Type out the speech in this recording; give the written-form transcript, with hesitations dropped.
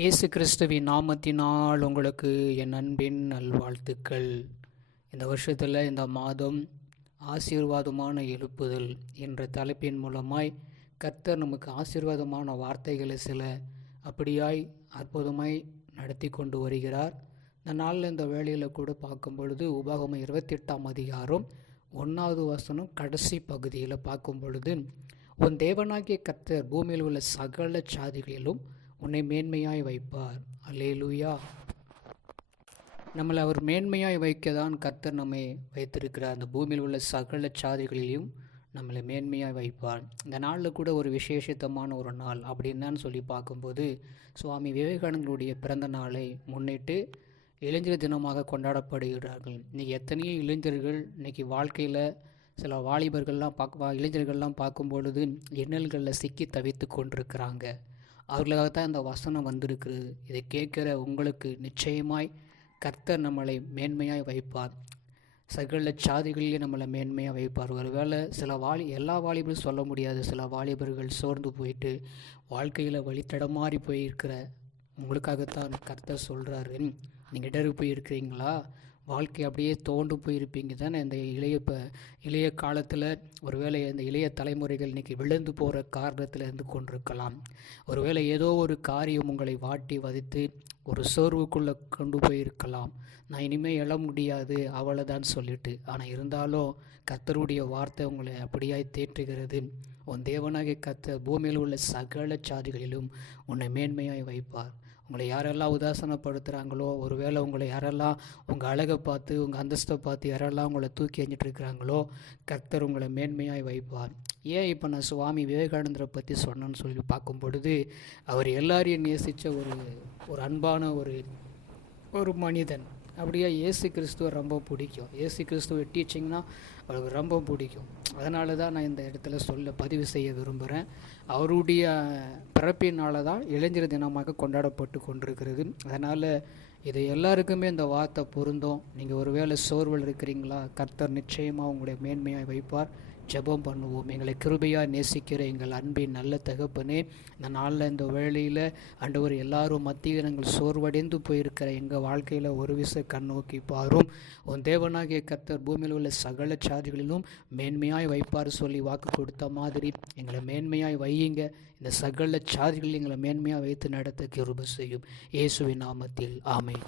இயேசு கிறிஸ்துவின் நாமத்தினால் உங்களுக்கு என் அன்பின் நல்வாழ்த்துக்கள். இந்த வருஷத்தில் இந்த மாதம் ஆசீர்வாதமான எழுப்புதல் என்ற தலைப்பின் மூலமாய் கர்த்தர் நமக்கு ஆசீர்வாதமான வார்த்தைகளை சில அப்படியாய் அற்புதமாய் நடத்தி கொண்டு வருகிறார். இந்த நாளில் இந்த வேளையில் கூட பார்க்கும் பொழுது உபாகமம் 28ஆம் அதிகாரம் 1வது வசனம் கடைசி பகுதியில் பார்க்கும் பொழுது, உன் தேவனாகிய கர்த்தர் பூமியில் உள்ள சகல சாதிகளிலும் உன்னை மேன்மையாய் வைப்பார். அல்லேலூயா. நம்மளை அவர் மேன்மையாய் வைக்க தான் கர்த்தர் நம்மை வைத்திருக்கிறார். அந்த பூமியில் உள்ள சகல சாதிகளிலும் நம்மளை மேன்மையாய் வைப்பார். இந்த நாளில் கூட ஒரு விசேஷித்தமான ஒரு நாள் அப்படின்னு சொல்லி பார்க்கும்போது, சுவாமி விவேகானந்தருடைய பிறந்த நாளை முன்னிட்டு இளைஞர் தினமாக கொண்டாடப்படுகிறார்கள். இன்றைக்கி எத்தனையோ இளைஞர்கள் இன்றைக்கி வாழ்க்கையில் சில இளைஞர்கள்லாம் பார்க்கும் பொழுது இன்னல்களில் சிக்கி தவித்து கொண்டிருக்கிறாங்க. அவர்களுக்காகத்தான் இந்த வசனம் வந்திருக்கிறது. இதை கேட்குற உங்களுக்கு நிச்சயமாய் கர்த்தர் நம்மளை மேன்மையாய் வைப்பார். சகல சாதிகளிலே நம்மளை மேன்மையாக வைப்பார். ஒருவேளை எல்லா வாலிபரும் சொல்ல முடியாது, சில வாலிபர்கள் சோர்ந்து போயிட்டு வாழ்க்கையில் வழித்தடமாறி போயிருக்கிற உங்களுக்காகத்தான் கர்த்தர் சொல்கிறாரு. நீங்கள் இடறி போயிருக்கிறீங்களா? வாழ்க்கை அப்படியே தோண்டு போயிருப்பீங்க தானே. இந்த இளைய காலத்தில் ஒருவேளை இந்த இளைய தலைமுறைகள் இன்றைக்கி விழுந்து போகிற காரணத்தில் இருந்து கொண்டிருக்கலாம். ஒருவேளை ஏதோ ஒரு காரியம் உங்களை வாட்டி வதைத்து ஒரு சோர்வுக்குள்ளே கொண்டு போயிருக்கலாம். நான் இனிமேல் எழ முடியாது அவ்வளோதான் சொல்லிட்டு. ஆனால் இருந்தாலும் கர்த்தருடைய வார்த்தை உங்களை அப்படியாய் தேற்றுகிறது. உன் தேவனாகிய கர்த்தர் பூமியில் உள்ள சகல சாதிகளிலும் உன்னை மேன்மையாய் வைப்பார். உங்களை யாரெல்லாம் உதாசனப்படுத்துகிறாங்களோ, ஒருவேளை உங்களை யாரெல்லாம் உங்கள் அழகை பார்த்து உங்கள் அந்தஸ்தை பார்த்து யாரெல்லாம் உங்களை தூக்கி எறிஞ்சிட்டு இருக்கிறாங்களோ, கர்த்தர் உங்களை மேன்மையாய் வைப்பார். ஏன் இப்போ நான் சுவாமி விவேகானந்தரை பற்றி சொன்னேன்னு சொல்லி பார்க்கும் பொழுது, அவர் எல்லாரையும் நேசித்த ஒரு அன்பான ஒரு மனிதன். அப்படியே இயேசு கிறிஸ்துவை ரொம்ப பிடிக்கும். இயேசு கிறிஸ்துவை டீச்சிங்னா அவருக்கு ரொம்ப பிடிக்கும். அதனால தான் நான் இந்த இடத்துல பதிவு செய்ய விரும்புகிறேன். அவருடைய பிறப்பினால தான் இளைஞர் தினமாக கொண்டாடப்பட்டு கொண்டிருக்கிறது. அதனால் இது எல்லாருக்குமே இந்த வார்த்தை பொருந்தும். நீங்கள் ஒருவேளை சோர்வில் இருக்கிறீங்களா? கர்த்தர் நிச்சயமாக உங்களுடைய மேன்மையாக வைப்பார். ஜெபம் பண்ணுவோம். எங்களை கிருபையாக நேசிக்கிற எங்கள் அன்பின் நல்ல தகப்பனே, இந்த நாளில் இந்த வேளையில் ஆண்டவர் எல்லாரும் மத்தியில் நாங்கள் சோர்வடைந்து போயிருக்கிற எங்கள் வாழ்க்கையில் ஒரு விசை கண்ணோக்கி பாரும். உன் தேவனாகிய கர்த்தர் பூமியில் உள்ள சகல சாதிகளிலும் மேன்மையாய் வைப்பார் சொல்லி வாக்கு கொடுத்த மாதிரி எங்களை மேன்மையாய் வையுங்க. இந்த சகல சாதிகளில் எங்களை மேன்மையாக வைத்து நடத்த கிருபை செய்யும். இயேசுவின் நாமத்தில் ஆமென்.